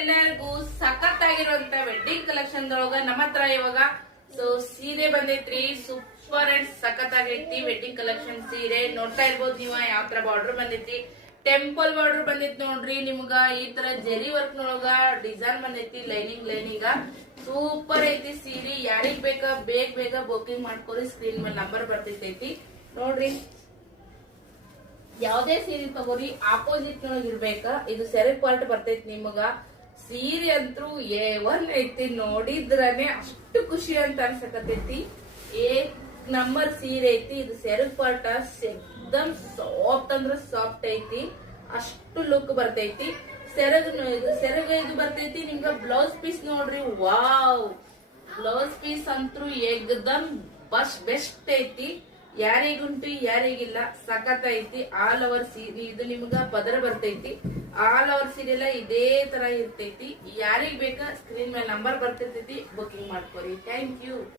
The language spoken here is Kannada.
ಎಲ್ಲರಿಗೂ ಸಖತ್ತಾಗಿರುವಂತ ವೆಡ್ಡಿಂಗ್ ಕಲೆಕ್ಷನ್ ಒಳಗ ನಮ್ಮ ಹತ್ರ ಇವಾಗ ಸೊ ಸೀರೆ ಬಂದೈತ್ರಿ. ಸೂಪರ್ ಅಂಡ್ ಸಖತ್ತಾಗೈತಿ ವೆಡ್ಡಿಂಗ್ ಕಲೆಕ್ಷನ್ ಸೀರೆ. ನೋಡ್ತಾ ಇರ್ಬೋದು ನೀವ ಯಾವ ತರ ಬಾರ್ಡರ್ ಬಂದೈತಿ. ಟೆಂಪಲ್ ಬಾರ್ಡರ್ ಬಂದೈತಿ ನೋಡ್ರಿ. ನಿಮ್ಗ ಈ ತರ ಜರಿ ವರ್ಕ್ ನೊಳಗ ಡಿಸೈನ್ ಬಂದೈತಿ. ಲೈನಿಂಗ್ ಸೂಪರ್ ಐತಿ ಸೀರೆ. ಯಾರಿಗ್ ಬೇಕಾ ಬೇಗ ಬುಕಿಂಗ್ ಮಾಡ್ಕೊರಿ. ಸ್ಕ್ರೀನ್ ಮೇಲೆ ನಂಬರ್ ಬರ್ತೈತಿ ನೋಡ್ರಿ. ಯಾವ್ದೇ ಸೀರೆ ತಗೋರಿ ಆಪೋಸಿಟ್ ನೊಳಗ ಇರ್ಬೇಕ. ಇದು ಸೆರಗ್ ಪಾರ್ಟ್ ಬರ್ತೈತಿ ನಿಮಗ. ಸೀರೆ ಅಂತೂ ಏವನ್ ಐತಿ. ನೋಡಿದ್ರನೆ ಅಷ್ಟು ಖುಷಿ ಅಂತ ಅನ್ಸಕತೈತಿ. ನಂಬರ್ ಸೀರೆ ಐತಿ. ಇದು ಸೆರಗ್ ಪಾರ್ಟ್ ಎಕ್ದಮ್ ಸಾಫ್ಟ್ ಅಂದ್ರ ಸಾಫ್ಟ್ ಐತಿ. ಅಷ್ಟು ಲುಕ್ ಬರ್ತೈತಿ. ಸೆರಗ ಇದು ಬರ್ತೈತಿ. ನಿಮ್ಗ ಬ್ಲೌಸ್ ಪೀಸ್ ನೋಡ್ರಿ. ವಾವ್, ಬ್ಲೌಸ್ ಪೀಸ್ ಅಂತೂ ಏಕ್ದಮ್ ಬೆಸ್ಟ್ ಐತಿ. ಯಾರಿಗುಂಟು ಯಾರಿಗಿಲ್ಲ ಸಖತ್ ಐತಿ. ಆಲ್ ಓವರ್ ಸೀರೆ ಇದು ನಿಮ್ಗ ಪದರ ಬರ್ತೈತಿ. ಆಲ್ ಓವರ್ ಸೀರೆ ಎಲ್ಲ ಇದೇ ತರ ಇರ್ತೈತಿ. ಯಾರಿಗ್ ಬೇಕಾ ಸ್ಕ್ರೀನ್ ಮೇಲೆ ನಂಬರ್ ಬರ್ತಿರ್ತೈತಿ. ಬುಕಿಂಗ್ ಮಾಡ್ಕೊರಿ. Thank you.